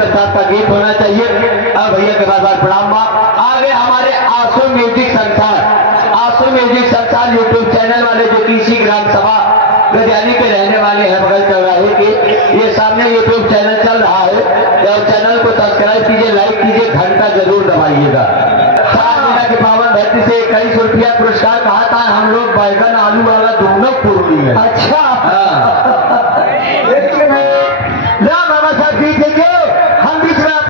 के साथ का गीत होना चाहिए। अब भैया के बाद प्रणाम। आगे हमारे आंसू म्यूजिक संसार यूट्यूब चैनल वाले जो कि इसी ग्राम सभा गजानी के रहने वाले हैं बगल चौराहे के, ये सामने यूट्यूब चैनल चल रहा है और चैनल को सब्सक्राइब कीजिए, लाइक कीजिए, घंटा जरूर दबाइएगा। की पावन धरती से 21 रुपया पुरस्कार कहा था। हम लोग बैगन आलू वाला दोनों पूर्वी है। अच्छा राम बाबा साहब